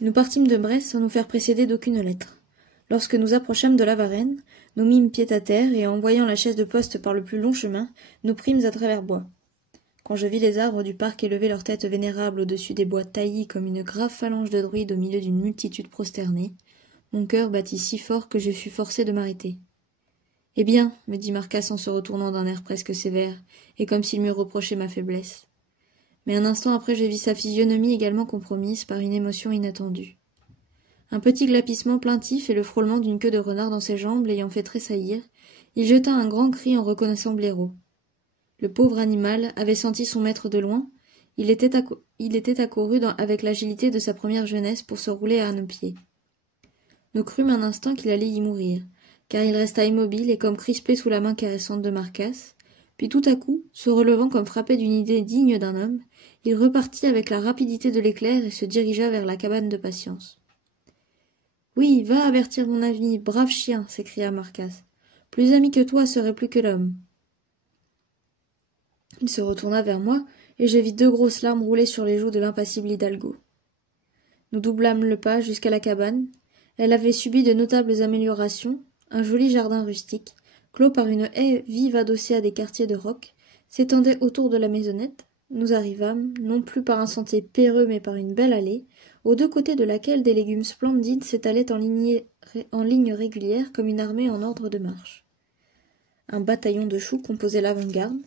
Nous partîmes de Brest sans nous faire précéder d'aucune lettre. Lorsque nous approchâmes de la Varenne, nous mîmes pied à terre et, en voyant la chaise de poste par le plus long chemin, nous prîmes à travers bois. Quand je vis les arbres du parc élever leurs têtes vénérables au-dessus des bois taillis comme une grave phalange de druides au milieu d'une multitude prosternée, mon cœur battit si fort que je fus forcé de m'arrêter. « Eh bien, me dit Marcasse en se retournant d'un air presque sévère, et comme s'il m'eût reproché ma faiblesse. Mais un instant après je vis sa physionomie également compromise par une émotion inattendue. Un petit glapissement plaintif et le frôlement d'une queue de renard dans ses jambes l'ayant fait tressaillir, il jeta un grand cri en reconnaissant Blaireau. Le pauvre animal avait senti son maître de loin, il était accouru avec l'agilité de sa première jeunesse pour se rouler à nos pieds. Nous crûmes un instant qu'il allait y mourir, car il resta immobile et comme crispé sous la main caressante de Marcasse, puis tout à coup, se relevant comme frappé d'une idée digne d'un homme, il repartit avec la rapidité de l'éclair et se dirigea vers la cabane de Patience. « Oui, va avertir mon ami, brave chien !» s'écria Marcasse. « Plus ami que toi serait plus que l'homme. » Il se retourna vers moi, et je vis 2 grosses larmes rouler sur les joues de l'impassible Hidalgo. Nous doublâmes le pas jusqu'à la cabane. Elle avait subi de notables améliorations, un joli jardin rustique, clos par une haie vive adossée à des quartiers de rocs, s'étendait autour de la maisonnette. Nous arrivâmes, non plus par un sentier péreux mais par une belle allée, aux 2 côtés de laquelle des légumes splendides s'étalaient en ligne régulière comme une armée en ordre de marche. Un bataillon de choux composait l'avant-garde,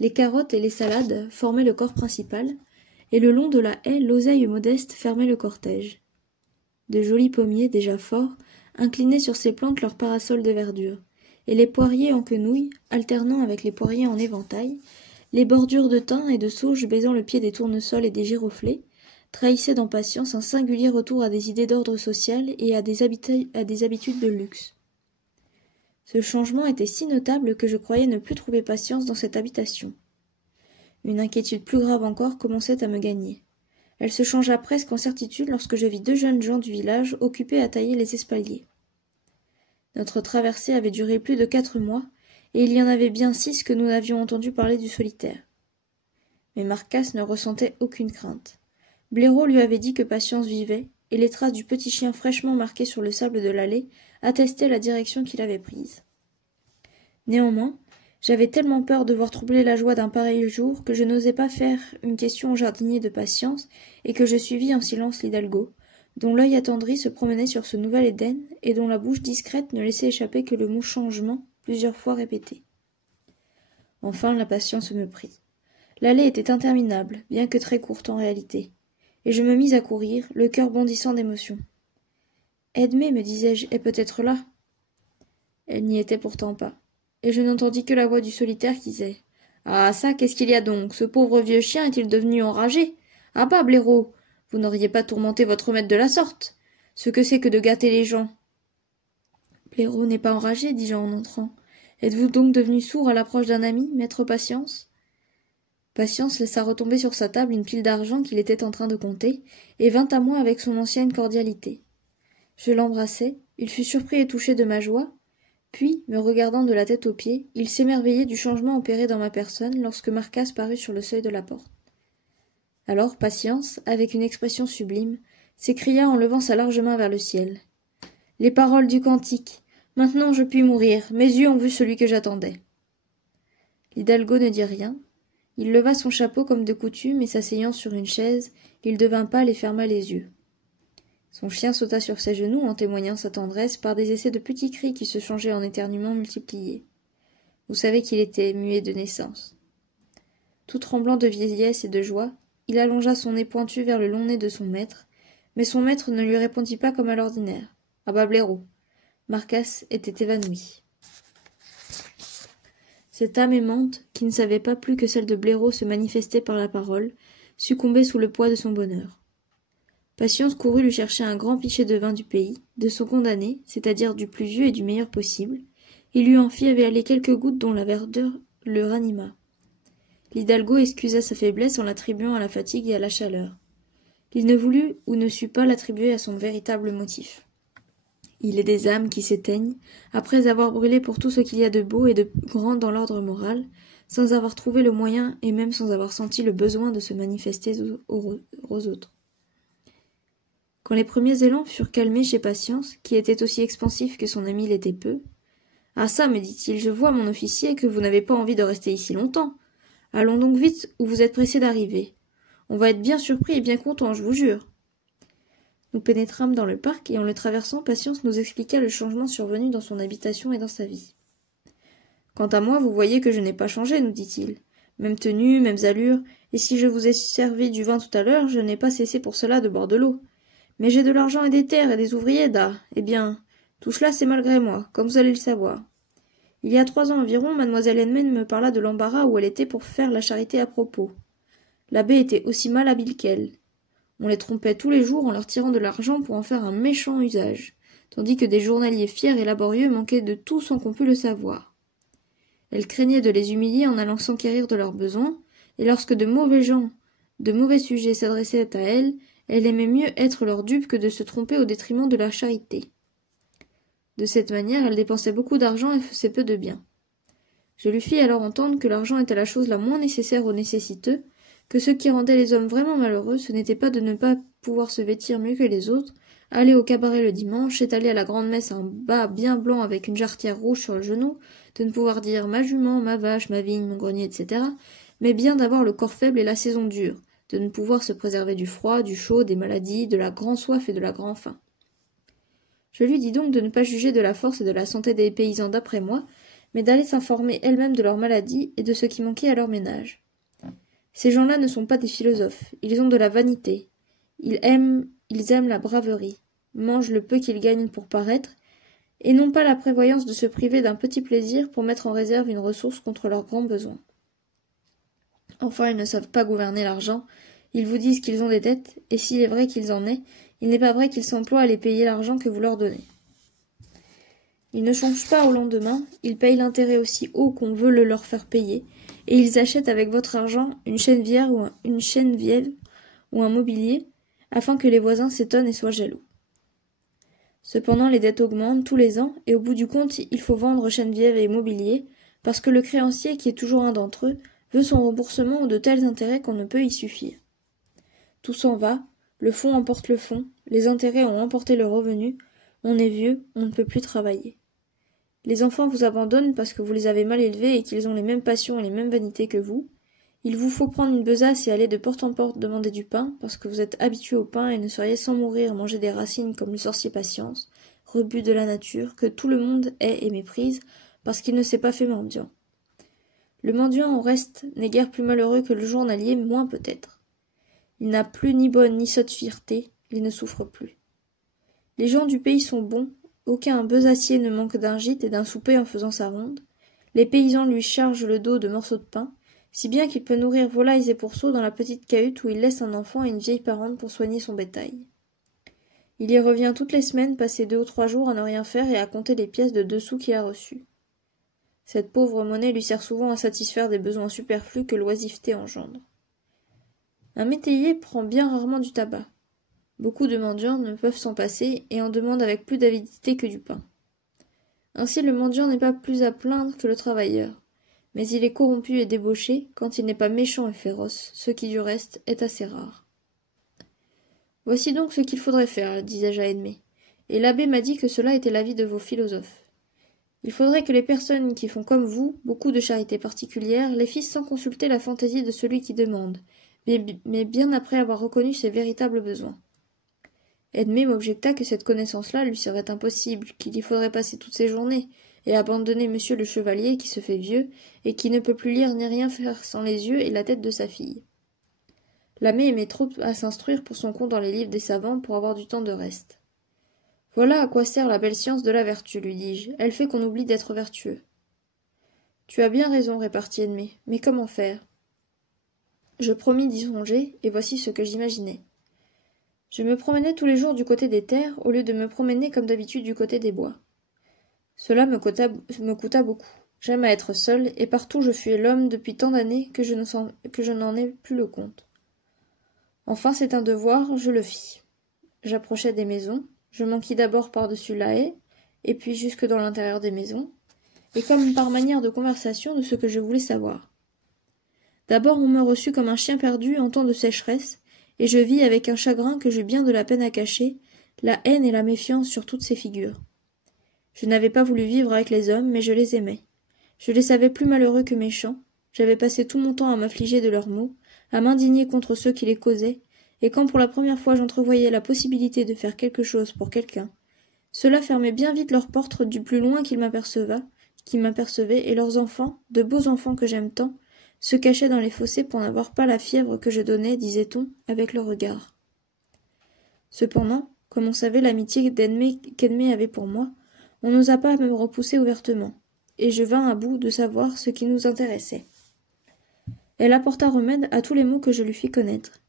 les carottes et les salades formaient le corps principal, et le long de la haie l'oseille modeste fermait le cortège. De jolis pommiers, déjà forts, inclinaient sur ces plantes leurs parasols de verdure, et les poiriers en quenouilles, alternant avec les poiriers en éventail, les bordures de thym et de sauge baisant le pied des tournesols et des giroflées, trahissaient dans Patience un singulier retour à des idées d'ordre social et à des habitudes de luxe. Ce changement était si notable que je croyais ne plus trouver Patience dans cette habitation. Une inquiétude plus grave encore commençait à me gagner. Elle se changea presque en certitude lorsque je vis 2 jeunes gens du village occupés à tailler les espaliers. Notre traversée avait duré plus de 4 mois, et il y en avait bien 6 que nous n'avions entendu parler du solitaire. Mais Marcasse ne ressentait aucune crainte. Blaireau lui avait dit que Patience vivait, et les traces du petit chien fraîchement marquées sur le sable de l'allée attestaient la direction qu'il avait prise. Néanmoins, j'avais tellement peur de voir troubler la joie d'un pareil jour que je n'osais pas faire une question au jardinier de Patience et que je suivis en silence l'Hidalgo, dont l'œil attendri se promenait sur ce nouvel Éden et dont la bouche discrète ne laissait échapper que le mot changement plusieurs fois répété. Enfin, la patience me prit. L'allée était interminable, bien que très courte en réalité, et je me mis à courir, le cœur bondissant d'émotion. « Edmée, me disais-je, est peut-être là. » Elle n'y était pourtant pas, et je n'entendis que la voix du solitaire qui disait « Ah ça, qu'est-ce qu'il y a donc? Ce pauvre vieux chien est-il devenu enragé? Ah bah, Blaireau, vous n'auriez pas tourmenté votre maître de la sorte. Ce que c'est que de gâter les gens. » Blaireau n'est pas enragé, dis-je en entrant. Êtes-vous donc devenu sourd à l'approche d'un ami, maître Patience? Patience laissa retomber sur sa table une pile d'argent qu'il était en train de compter, et vint à moi avec son ancienne cordialité. Je l'embrassai, il fut surpris et touché de ma joie, puis, me regardant de la tête aux pieds, il s'émerveillait du changement opéré dans ma personne lorsque Marcasse parut sur le seuil de la porte. Alors Patience, avec une expression sublime, s'écria en levant sa large main vers le ciel. « Les paroles du cantique. Maintenant je puis mourir. Mes yeux ont vu celui que j'attendais. » L'Hidalgo ne dit rien. Il leva son chapeau comme de coutume et s'asseyant sur une chaise, il devint pâle et ferma les yeux. Son chien sauta sur ses genoux en témoignant sa tendresse par des essais de petits cris qui se changeaient en éternuements multipliés. Vous savez qu'il était muet de naissance. Tout tremblant de vieillesse et de joie, il allongea son nez pointu vers le long nez de son maître, mais son maître ne lui répondit pas comme à l'ordinaire. « Ah bah Blaireau !» Marcasse était évanoui. Cette âme aimante, qui ne savait pas plus que celle de Blaireau se manifester par la parole, succombait sous le poids de son bonheur. Patience courut lui chercher un grand pichet de vin du pays, de son condamné, c'est-à-dire du plus vieux et du meilleur possible. Il lui en fit avaler quelques gouttes dont la verdure le ranima. L'Hidalgo excusa sa faiblesse en l'attribuant à la fatigue et à la chaleur. Il ne voulut ou ne sut pas l'attribuer à son véritable motif. Il est des âmes qui s'éteignent, après avoir brûlé pour tout ce qu'il y a de beau et de grand dans l'ordre moral, sans avoir trouvé le moyen et même sans avoir senti le besoin de se manifester aux autres. Quand les premiers élans furent calmés chez Patience, qui était aussi expansif que son ami l'était peu, « Ah ça, me dit-il, je vois, mon officier, que vous n'avez pas envie de rester ici longtemps. Allons donc vite, ou vous êtes pressé d'arriver. On va être bien surpris et bien content, je vous jure. » Nous pénétrâmes dans le parc, et en le traversant, Patience nous expliqua le changement survenu dans son habitation et dans sa vie. « Quant à moi, vous voyez que je n'ai pas changé, nous dit-il. Même tenue, mêmes allures, et si je vous ai servi du vin tout à l'heure, je n'ai pas cessé pour cela de boire de l'eau. Mais j'ai de l'argent et des terres et des ouvriers, eh bien, tout cela c'est malgré moi, comme vous allez le savoir. Il y a 3 ans environ, mademoiselle Edmond me parla de l'embarras où elle était pour faire la charité à propos. L'abbé était aussi mal habile qu'elle. On les trompait tous les jours en leur tirant de l'argent pour en faire un méchant usage, tandis que des journaliers fiers et laborieux manquaient de tout sans qu'on pût le savoir. Elle craignait de les humilier en allant s'enquérir de leurs besoins, et lorsque de mauvais gens, de mauvais sujets s'adressaient à elle, elle aimait mieux être leur dupe que de se tromper au détriment de la charité. De cette manière, elle dépensait beaucoup d'argent et faisait peu de bien. Je lui fis alors entendre que l'argent était la chose la moins nécessaire aux nécessiteux, que ce qui rendait les hommes vraiment malheureux, ce n'était pas de ne pas pouvoir se vêtir mieux que les autres, aller au cabaret le dimanche, étaler à la grande-messe un bas bien blanc avec une jarretière rouge sur le genou, de ne pouvoir dire ma jument, ma vache, ma vigne, mon grenier, etc., mais bien d'avoir le corps faible et la saison dure, de ne pouvoir se préserver du froid, du chaud, des maladies, de la grande soif et de la grande faim. Je lui dis donc de ne pas juger de la force et de la santé des paysans d'après moi, mais d'aller s'informer elle-même de leurs maladies et de ce qui manquait à leur ménage. Ces gens-là ne sont pas des philosophes, ils ont de la vanité. Ils aiment la braverie, mangent le peu qu'ils gagnent pour paraître, et n'ont pas la prévoyance de se priver d'un petit plaisir pour mettre en réserve une ressource contre leurs grands besoins. Enfin, ils ne savent pas gouverner l'argent, ils vous disent qu'ils ont des dettes, et s'il est vrai qu'ils en aient, il n'est pas vrai qu'ils s'emploient à les payer l'argent que vous leur donnez. Ils ne changent pas au lendemain, ils payent l'intérêt aussi haut qu'on veut le leur faire payer, et ils achètent avec votre argent une chènevière ou un mobilier, afin que les voisins s'étonnent et soient jaloux. Cependant, les dettes augmentent tous les ans, et au bout du compte, il faut vendre chènevière et mobilier, parce que le créancier, qui est toujours un d'entre eux, veut son remboursement de tels intérêts qu'on ne peut y suffire. Tout s'en va, le fonds emporte le fonds, les intérêts ont emporté le revenu, on est vieux, on ne peut plus travailler. Les enfants vous abandonnent parce que vous les avez mal élevés et qu'ils ont les mêmes passions et les mêmes vanités que vous. Il vous faut prendre une besace et aller de porte en porte demander du pain, parce que vous êtes habitué au pain et ne seriez sans mourir manger des racines comme le sorcier Patience, rebut de la nature, que tout le monde hait et méprise, parce qu'il ne s'est pas fait mendiant. Le mendiant, au reste, n'est guère plus malheureux que le journalier, moins peut-être. Il n'a plus ni bonne ni sotte fierté, il ne souffre plus. Les gens du pays sont bons, aucun besacier ne manque d'un gîte et d'un souper en faisant sa ronde. Les paysans lui chargent le dos de morceaux de pain, si bien qu'il peut nourrir volailles et pourceaux dans la petite cahute où il laisse un enfant et une vieille parente pour soigner son bétail. Il y revient toutes les semaines, passer 2 ou 3 jours à ne rien faire et à compter les pièces de 2 sous qu'il a reçues. Cette pauvre monnaie lui sert souvent à satisfaire des besoins superflus que l'oisiveté engendre. Un métayer prend bien rarement du tabac. Beaucoup de mendiants ne peuvent s'en passer et en demandent avec plus d'avidité que du pain. Ainsi le mendiant n'est pas plus à plaindre que le travailleur, mais il est corrompu et débauché quand il n'est pas méchant et féroce, ce qui du reste est assez rare. Voici donc ce qu'il faudrait faire, disais-je à Edmé, et l'abbé m'a dit que cela était l'avis de vos philosophes. Il faudrait que les personnes qui font comme vous, beaucoup de charité particulière, les fissent sans consulter la fantaisie de celui qui demande, mais bien après avoir reconnu ses véritables besoins. Edmé m'objecta que cette connaissance-là lui serait impossible, qu'il y faudrait passer toutes ses journées, et abandonner monsieur le chevalier qui se fait vieux, et qui ne peut plus lire ni rien faire sans les yeux et la tête de sa fille. L'abbé aimait trop à s'instruire pour son compte dans les livres des savants pour avoir du temps de reste. Voilà à quoi sert la belle science de la vertu, lui dis-je, elle fait qu'on oublie d'être vertueux. Tu as bien raison, répartit Edmé, mais comment faire? Je promis d'y songer, et voici ce que j'imaginais. Je me promenais tous les jours du côté des terres, au lieu de me promener comme d'habitude du côté des bois. Cela me coûta beaucoup. J'aime à être seul, et partout je fuis l'homme depuis tant d'années que je n'en ai plus le compte. Enfin, c'est un devoir, je le fis. J'approchai des maisons, je m'enquis d'abord par-dessus la haie, et puis jusque dans l'intérieur des maisons, et comme par manière de conversation de ce que je voulais savoir. D'abord on me reçut comme un chien perdu en temps de sécheresse, et je vis avec un chagrin que j'eus bien de la peine à cacher, la haine et la méfiance sur toutes ces figures. Je n'avais pas voulu vivre avec les hommes, mais je les aimais. Je les savais plus malheureux que méchants. J'avais passé tout mon temps à m'affliger de leurs maux, à m'indigner contre ceux qui les causaient, et quand pour la première fois j'entrevoyais la possibilité de faire quelque chose pour quelqu'un, cela fermait bien vite leurs portes du plus loin qu'ils m'apercevaient, et leurs enfants, de beaux enfants que j'aime tant, se cachaient dans les fossés pour n'avoir pas la fièvre que je donnais, disait-on, avec le regard. Cependant, comme on savait l'amitié qu'Edmé avait pour moi, on n'osa pas me repousser ouvertement, et je vins à bout de savoir ce qui nous intéressait. Elle apporta remède à tous les maux que je lui fis connaître.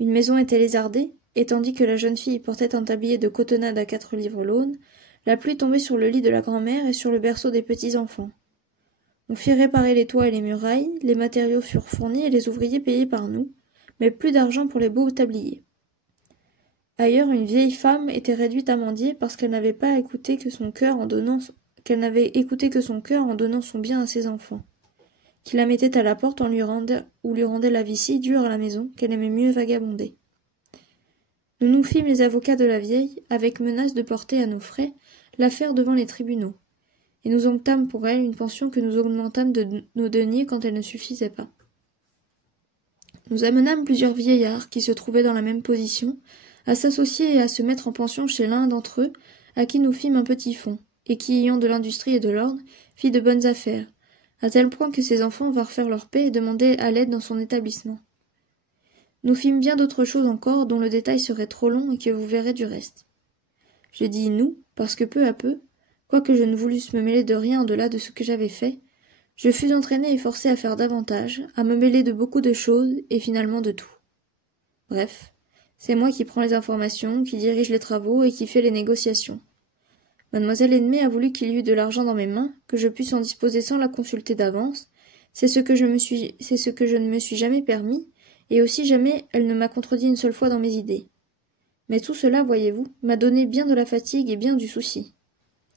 Une maison était lézardée, et tandis que la jeune fille portait un tablier de cotonnade à 4 livres l'aune, la pluie tombait sur le lit de la grand-mère et sur le berceau des petits-enfants. On fit réparer les toits et les murailles, les matériaux furent fournis et les ouvriers payés par nous, mais plus d'argent pour les beaux tabliers. Ailleurs, une vieille femme était réduite à mendier parce qu'elle n'avait écouté que son cœur en donnant son bien à ses enfants, qui la mettait à la porte lui rendait la vie si dure à la maison qu'elle aimait mieux vagabonder. Nous nous fîmes les avocats de la vieille, avec menace de porter à nos frais l'affaire devant les tribunaux, et nous obtîmes pour elle une pension que nous augmentâmes de nos deniers quand elle ne suffisait pas. Nous amenâmes plusieurs vieillards qui se trouvaient dans la même position, à s'associer et à se mettre en pension chez l'un d'entre eux, à qui nous fîmes un petit fonds, et qui, ayant de l'industrie et de l'ordre, fit de bonnes affaires, à tel point que ses enfants vinrent faire leur paix et demander à l'aide dans son établissement. Nous fîmes bien d'autres choses encore, dont le détail serait trop long et que vous verrez du reste. Je dis « nous », parce que peu à peu, quoique je ne voulusse me mêler de rien au-delà de ce que j'avais fait, je fus entraîné et forcé à faire davantage, à me mêler de beaucoup de choses, et finalement de tout. Bref, c'est moi qui prends les informations, qui dirige les travaux et qui fais les négociations. Mademoiselle Edmé a voulu qu'il y eût de l'argent dans mes mains, que je puisse en disposer sans la consulter d'avance, c'est ce que je ne me suis jamais permis, et aussi jamais elle ne m'a contredit une seule fois dans mes idées. Mais tout cela, voyez-vous, m'a donné bien de la fatigue et bien du souci.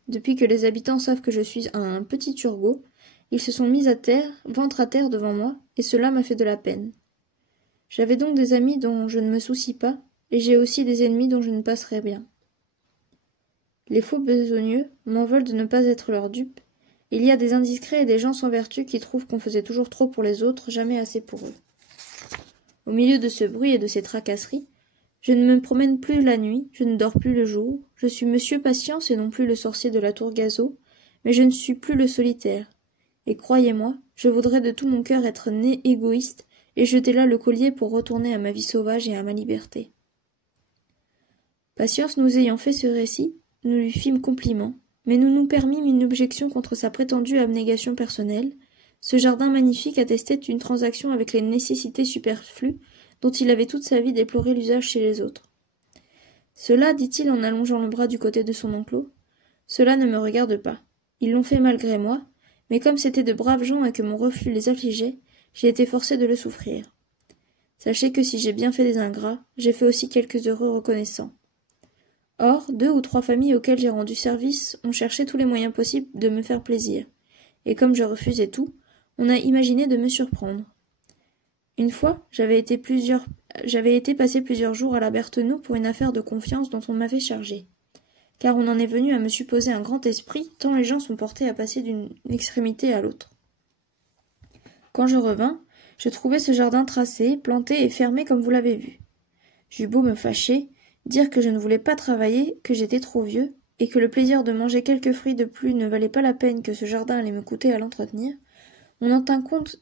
Depuis que les habitants savent que je suis un petit turgot, ils se sont mis à terre, ventre à terre devant moi, et cela m'a fait de la peine. J'avais donc des amis dont je ne me soucie pas, et j'ai aussi des ennemis dont je ne passerai bien. Les faux besogneux m'en veulent de ne pas être leur dupe. Il y a des indiscrets et des gens sans vertu qui trouvent qu'on faisait toujours trop pour les autres, jamais assez pour eux. Au milieu de ce bruit et de ces tracasseries, je ne me promène plus la nuit, je ne dors plus le jour, je suis monsieur Patience et non plus le sorcier de la tour Gazeau, mais je ne suis plus le solitaire. Et croyez-moi, je voudrais de tout mon cœur être né égoïste et jeter là le collier pour retourner à ma vie sauvage et à ma liberté. Patience nous ayant fait ce récit, nous lui fîmes compliment, mais nous nous permîmes une objection contre sa prétendue abnégation personnelle. Ce jardin magnifique attestait une transaction avec les nécessités superflues dont il avait toute sa vie déploré l'usage chez les autres. Cela, dit-il en allongeant le bras du côté de son enclos, cela ne me regarde pas. Ils l'ont fait malgré moi, mais comme c'étaient de braves gens et que mon refus les affligeait, j'ai été forcé de le souffrir. Sachez que si j'ai bien fait des ingrats, j'ai fait aussi quelques heureux reconnaissants. Or, 2 ou 3 familles auxquelles j'ai rendu service ont cherché tous les moyens possibles de me faire plaisir, et comme je refusais tout, on a imaginé de me surprendre. Une fois, j'avais été passé plusieurs jours à la Berthenot pour une affaire de confiance dont on m'avait chargé, car on en est venu à me supposer un grand esprit, tant les gens sont portés à passer d'une extrémité à l'autre. Quand je revins, je trouvai ce jardin tracé, planté et fermé comme vous l'avez vu. J'eus beau me fâcher, dire que je ne voulais pas travailler, que j'étais trop vieux, et que le plaisir de manger quelques fruits de plus ne valait pas la peine que ce jardin allait me coûter à l'entretenir, on en tint compte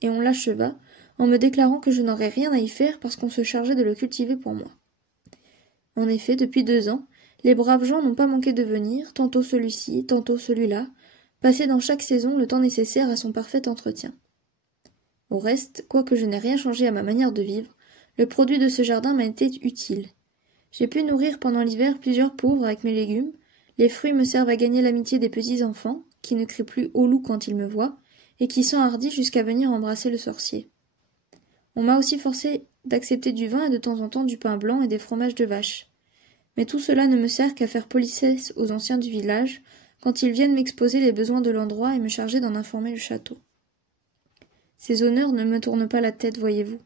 et on l'acheva, en me déclarant que je n'aurais rien à y faire parce qu'on se chargeait de le cultiver pour moi. En effet, depuis 2 ans, les braves gens n'ont pas manqué de venir, tantôt celui-ci, tantôt celui-là, passer dans chaque saison le temps nécessaire à son parfait entretien. Au reste, quoique je n'ai rien changé à ma manière de vivre, le produit de ce jardin m'a été utile. J'ai pu nourrir pendant l'hiver plusieurs pauvres avec mes légumes, les fruits me servent à gagner l'amitié des petits-enfants, qui ne crient plus au loup quand ils me voient, et qui s'enhardissent jusqu'à venir embrasser le sorcier. On m'a aussi forcé d'accepter du vin et de temps en temps du pain blanc et des fromages de vache. Mais tout cela ne me sert qu'à faire politesse aux anciens du village, quand ils viennent m'exposer les besoins de l'endroit et me charger d'en informer le château. Ces honneurs ne me tournent pas la tête, voyez-vous.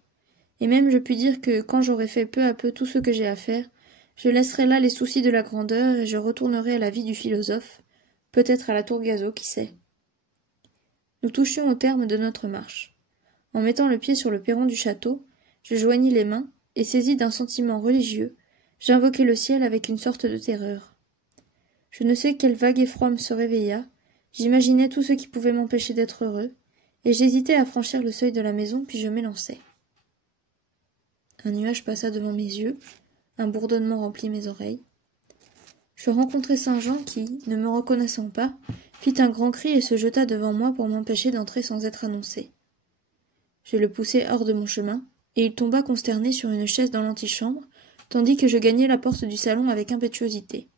et même je puis dire que, quand j'aurai fait peu à peu tout ce que j'ai à faire, je laisserai là les soucis de la grandeur et je retournerai à la vie du philosophe, peut-être à la tour Gazeau, qui sait. Nous touchions au terme de notre marche. En mettant le pied sur le perron du château, je joignis les mains, et saisi d'un sentiment religieux, j'invoquai le ciel avec une sorte de terreur. Je ne sais quel vague effroi me se réveilla, j'imaginais tout ce qui pouvait m'empêcher d'être heureux, et j'hésitais à franchir le seuil de la maison, puis je m'élançai. Un nuage passa devant mes yeux, un bourdonnement remplit mes oreilles. Je rencontrai Saint-Jean qui, ne me reconnaissant pas, fit un grand cri et se jeta devant moi pour m'empêcher d'entrer sans être annoncé. Je le poussai hors de mon chemin, et il tomba consterné sur une chaise dans l'antichambre, tandis que je gagnai la porte du salon avec impétuosité.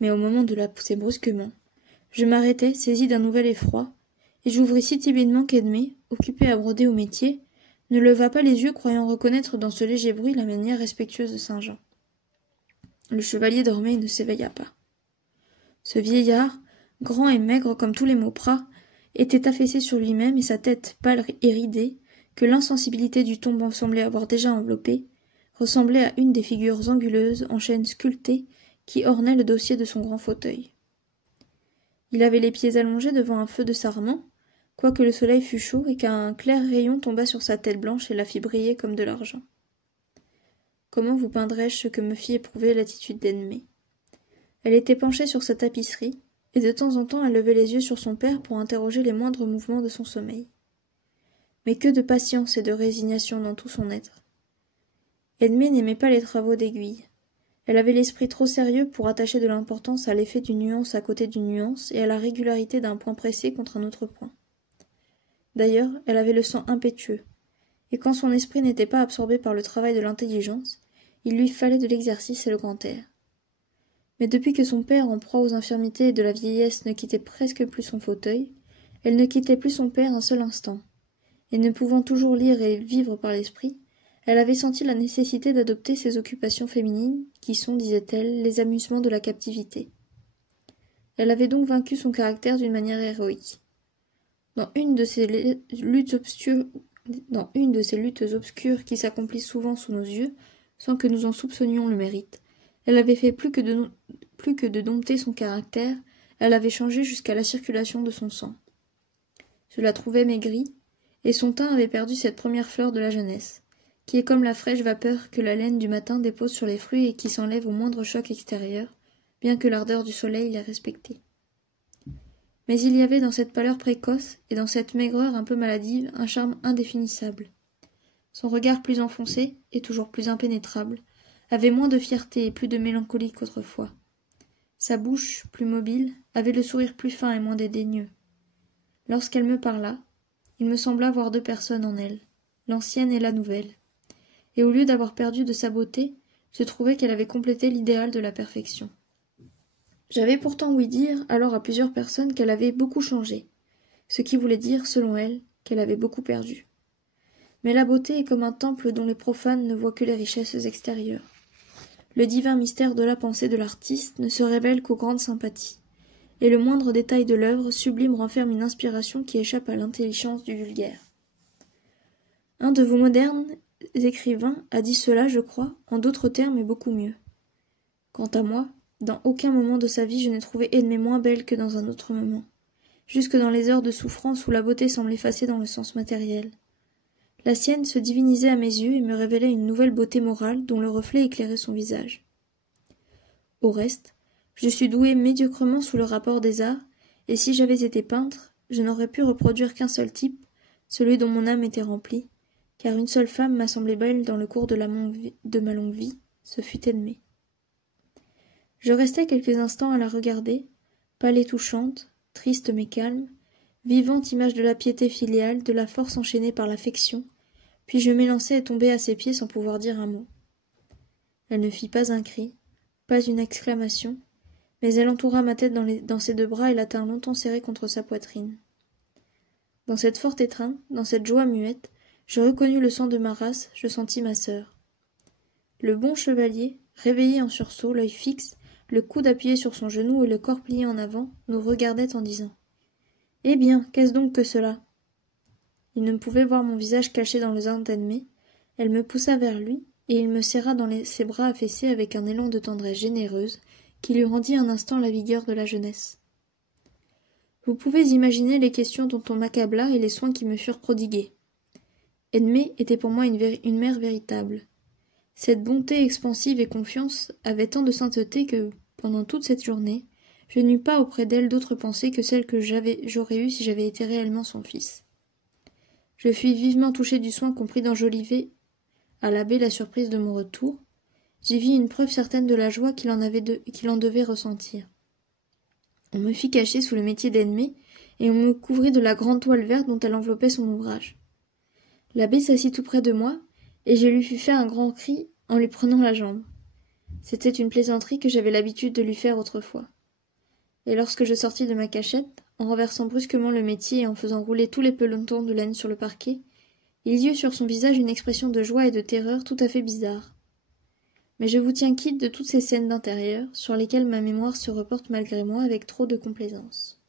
Mais au moment de la pousser brusquement, je m'arrêtai, saisi d'un nouvel effroi, et j'ouvris si timidement qu'Edmé, occupé à broder au métier, ne leva pas les yeux, croyant reconnaître dans ce léger bruit la manière respectueuse de Saint-Jean. Le chevalier dormait et ne s'éveilla pas. Ce vieillard, grand et maigre comme tous les Mauprat, était affaissé sur lui-même et sa tête pâle et ridée, que l'insensibilité du tombant semblait avoir déjà enveloppée, ressemblait à une des figures anguleuses en chêne sculpté qui ornaient le dossier de son grand fauteuil. Il avait les pieds allongés devant un feu de sarment, quoique le soleil fût chaud et qu'un clair rayon tombât sur sa tête blanche et la fit briller comme de l'argent. Comment vous peindrais-je ce que me fit éprouver l'attitude d'Edmé? Elle était penchée sur sa tapisserie, et de temps en temps elle levait les yeux sur son père pour interroger les moindres mouvements de son sommeil. Mais que de patience et de résignation dans tout son être. Edmé n'aimait pas les travaux d'aiguille. Elle avait l'esprit trop sérieux pour attacher de l'importance à l'effet d'une nuance à côté d'une nuance et à la régularité d'un point pressé contre un autre point. D'ailleurs, elle avait le sang impétueux, et quand son esprit n'était pas absorbé par le travail de l'intelligence, il lui fallait de l'exercice et le grand air. Mais depuis que son père, en proie aux infirmités et de la vieillesse, ne quittait presque plus son fauteuil, elle ne quittait plus son père un seul instant, et ne pouvant toujours lire et vivre par l'esprit, elle avait senti la nécessité d'adopter ces occupations féminines, qui sont, disait-elle, les amusements de la captivité. Elle avait donc vaincu son caractère d'une manière héroïque. Dans une de ces luttes obscures qui s'accomplissent souvent sous nos yeux, sans que nous en soupçonnions le mérite, elle avait fait plus que de dompter son caractère, elle avait changé jusqu'à la circulation de son sang. Je la trouvais maigrie, et son teint avait perdu cette première fleur de la jeunesse, qui est comme la fraîche vapeur que la laine du matin dépose sur les fruits et qui s'enlève au moindre choc extérieur, bien que l'ardeur du soleil l'ait respectée. Mais il y avait dans cette pâleur précoce et dans cette maigreur un peu maladive un charme indéfinissable. Son regard plus enfoncé, et toujours plus impénétrable, avait moins de fierté et plus de mélancolie qu'autrefois. Sa bouche, plus mobile, avait le sourire plus fin et moins dédaigneux. Lorsqu'elle me parla, il me sembla voir deux personnes en elle, l'ancienne et la nouvelle. Et au lieu d'avoir perdu de sa beauté, je trouvais qu'elle avait complété l'idéal de la perfection. J'avais pourtant ouï dire alors à plusieurs personnes qu'elle avait beaucoup changé, ce qui voulait dire, selon elle, qu'elle avait beaucoup perdu. Mais la beauté est comme un temple dont les profanes ne voient que les richesses extérieures. Le divin mystère de la pensée de l'artiste ne se révèle qu'aux grandes sympathies, et le moindre détail de l'œuvre sublime renferme une inspiration qui échappe à l'intelligence du vulgaire. Un de vos modernes écrivains a dit cela, je crois, en d'autres termes et beaucoup mieux. Quant à moi, dans aucun moment de sa vie je n'ai trouvé Edmé moins belle que dans un autre moment, jusque dans les heures de souffrance où la beauté semble effacée dans le sens matériel. La sienne se divinisait à mes yeux et me révélait une nouvelle beauté morale dont le reflet éclairait son visage. Au reste, je suis douée médiocrement sous le rapport des arts, et si j'avais été peintre, je n'aurais pu reproduire qu'un seul type, celui dont mon âme était remplie, car une seule femme m'a semblé belle dans le cours de ma longue vie, ce fut Edmé. Je restai quelques instants à la regarder, pâle et touchante, triste mais calme, vivante image de la piété filiale, de la force enchaînée par l'affection, puis je m'élançai et tombai à ses pieds sans pouvoir dire un mot. Elle ne fit pas un cri, pas une exclamation, mais elle entoura ma tête dans ses deux bras et la tint longtemps serrée contre sa poitrine. Dans cette forte étreinte, dans cette joie muette, je reconnus le sang de ma race, je sentis ma sœur. Le bon chevalier, réveillé en sursaut, l'œil fixe, le coude appuyé sur son genou et le corps plié en avant, nous regardait en disant « Eh bien, qu'est-ce donc que cela ?» Il ne pouvait voir mon visage caché dans le sein d'Edmé, Elle me poussa vers lui, et il me serra dans ses bras affaissés avec un élan de tendresse généreuse qui lui rendit un instant la vigueur de la jeunesse. Vous pouvez imaginer les questions dont on m'accabla et les soins qui me furent prodigués. Edmée était pour moi une mère véritable. Cette bonté expansive et confiance avait tant de sainteté que, pendant toute cette journée, je n'eus pas auprès d'elle d'autre pensée que celle que j'aurais eue si j'avais été réellement son fils. Je fus vivement touché du soin qu'on prit d'enjoliver à l'abbé la surprise de mon retour. J'y vis une preuve certaine de la joie qu'il en devait ressentir. On me fit cacher sous le métier d'Edmée, et on me couvrit de la grande toile verte dont elle enveloppait son ouvrage. L'abbé s'assit tout près de moi, et je lui fis faire un grand cri en lui prenant la jambe. C'était une plaisanterie que j'avais l'habitude de lui faire autrefois. Et lorsque je sortis de ma cachette, en renversant brusquement le métier et en faisant rouler tous les pelotons de laine sur le parquet, il y eut sur son visage une expression de joie et de terreur tout à fait bizarre. Mais je vous tiens quitte de toutes ces scènes d'intérieur, sur lesquelles ma mémoire se reporte malgré moi avec trop de complaisance.